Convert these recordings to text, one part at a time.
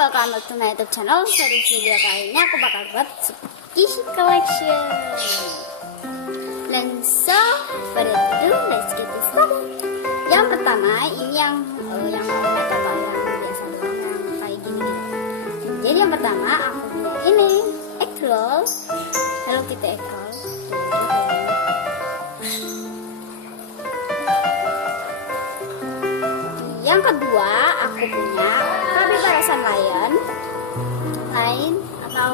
welcome back to my YouTube channel. Dari video kali ini aku bakal buat Tsukiji collection. Dan so, pada itu let's get this started. Yang pertama ini yang magnet atau yang biasa yang kayak gini. Jadi yang pertama aku punya ini egg roll, Hello Kitty egg roll. Yang kedua aku punya Barasan Lion atau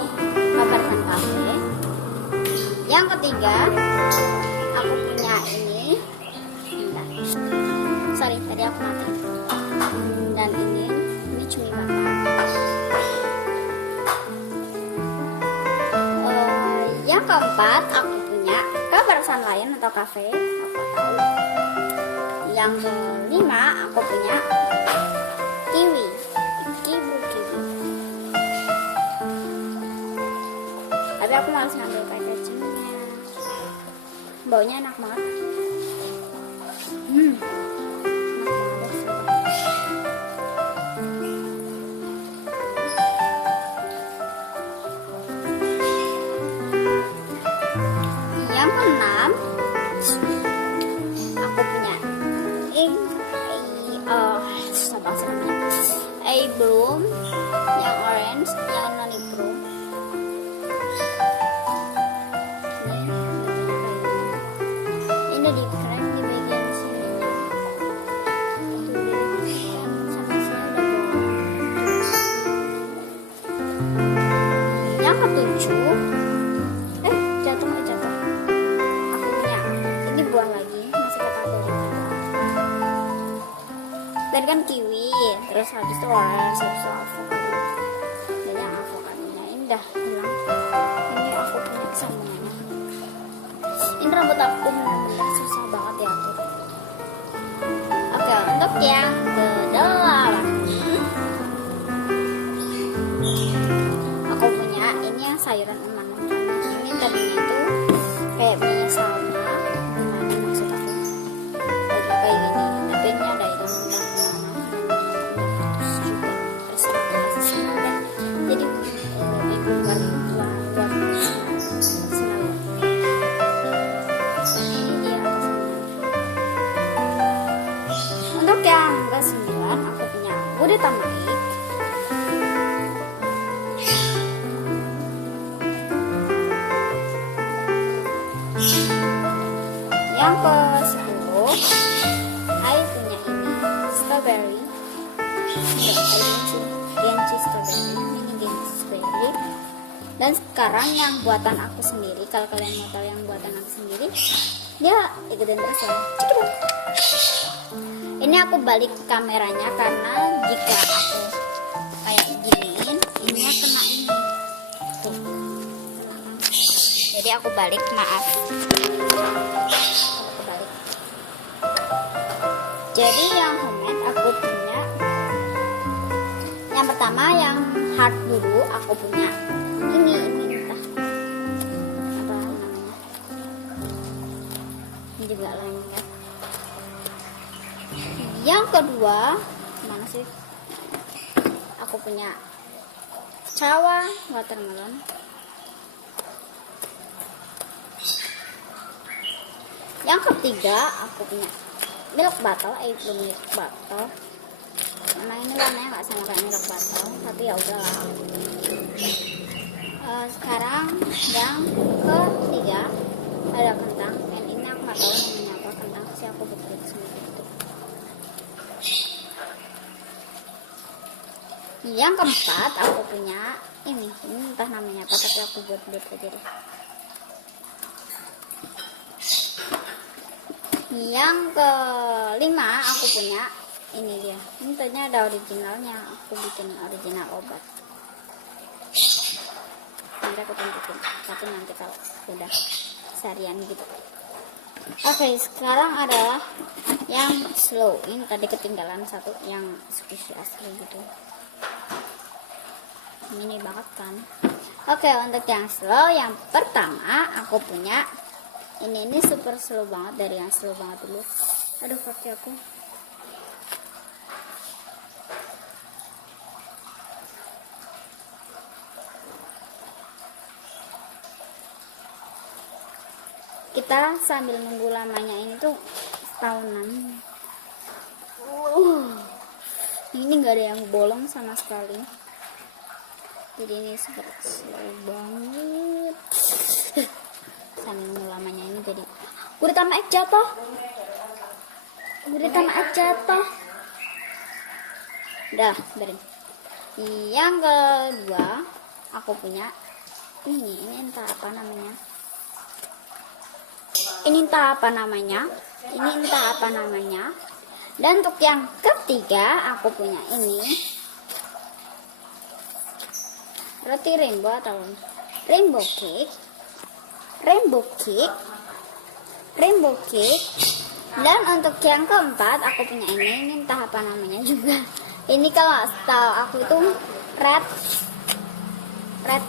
Barasan Cafe. Yang ketiga aku punya ini tadi aku mati. Dan ini cumi bakar. Yang keempat aku punya Barasan Lion atau Cafe, apa tahu. Yang kelima aku punya kiwi. Tapi aku malas ngambil packagingnya. Baunya enak banget. Enak banget sih. Yang keenam aku punya susah banget namanya. Bloom yang orange, yang noni bloom. Ini di crack di bagian sini. Sama sini udah bolong. Yang ketujuh, jatuh. Aku punya ini buah lagi, masih kategori. Tadi kan kiwi, terus habis itu orange, habis itu avocado. Jadi yang avokadonya ini udah hilang. Ini aku punya sambungannya. Ini rambut aku benar susah banget diatur. Oke, untuk yang kedelapan aku punya ini yang sayuran emang. Ini tadinya tuh kayak mie salma. Gimana maksud aku? Kayak gini, tapi ini ada itu yang ke-9 aku punya gurita maik. Yang ke-10 saya punya ini strawberry. Genci strawberry. Dan sekarang yang buatan aku sendiri, kalau kalian mau tahu yang buatan aku sendiri, dia ikutin terus ya. Ini aku balik kameranya karena jika aku kayak giniin, ini kena ini. Tuh. Jadi aku balik, maaf. Aku balik. Jadi yang homemade aku punya. Yang pertama yang hard dulu aku punya. Ini entah apa namanya. Ini juga lengket. Yang kedua, mana sih? Aku punya cawa watermelon. Yang ketiga, aku punya milk bottle, milk bottle. Emang ini warnanya nggak sama kayak milk bottle, tapi ya udahlah. Sekarang yang ketiga ada kentang, dan ini aku nggak tahu namanya apa, kentang sih aku betul sendiri. Yang keempat aku punya ini entah namanya apa, tapi aku buat aja deh. Yang kelima aku punya ini dia. Ini tadinya ada originalnya, aku bikin original obat. Nanti aku tunjukin, tapi nanti kalau udah seharian gitu. Oke, sekarang adalah yang slow. Ini tadi ketinggalan satu yang squishy asli gitu. Mini banget kan. Oke, untuk yang slow, yang pertama aku punya ini super slow banget, dari yang slow banget dulu. Aduh, kaki aku. kita sambil nunggu lamanya ini tuh tahunan. Ini nggak ada yang bolong sama sekali, jadi ini super slow banget. Sambil nunggu lamanya ini jadi gurita maek jatuh. Udah berin. Yang kedua aku punya ini entah apa namanya. Dan untuk yang ketiga aku punya ini roti rainbow atau rainbow cake. Dan untuk yang keempat aku punya ini entah apa namanya juga. Ini kalau setahu aku itu red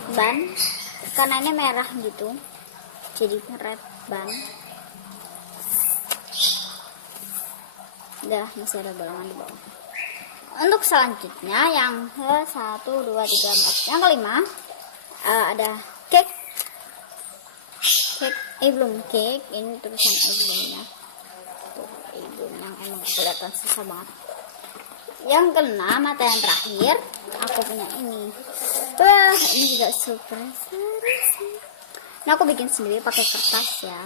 bun, karena ini merah gitu, jadi red bun. Udah, masih ada bolongan di bawah. Untuk selanjutnya yang ke 1, 2, 3, 4, yang kelima ada cake. Belum cake, ini tulisan belumnya. Tuh, belum yang emang kelihatan susah banget. Yang keenam atau yang terakhir aku punya ini. Wah, ini juga super seru sih. Nah, aku bikin sendiri pakai kertas ya.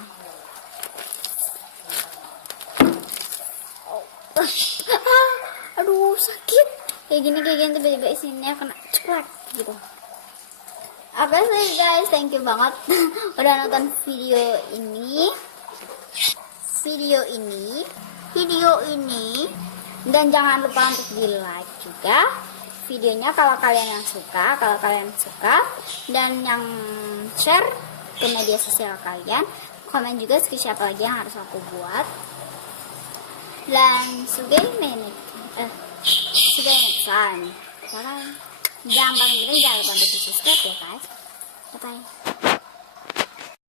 Aduh, sakit. Kayak gini tiba-tiba isinya kena ceklek gitu. Oke sih guys, thank you banget udah nonton video ini. Dan jangan lupa untuk di like juga videonya kalau kalian suka, dan yang share ke media sosial kalian, komen juga siapa lagi yang harus aku buat. Dan see you next time. Bye. Jangan lupa untuk subscribe ya guys. Bye bye.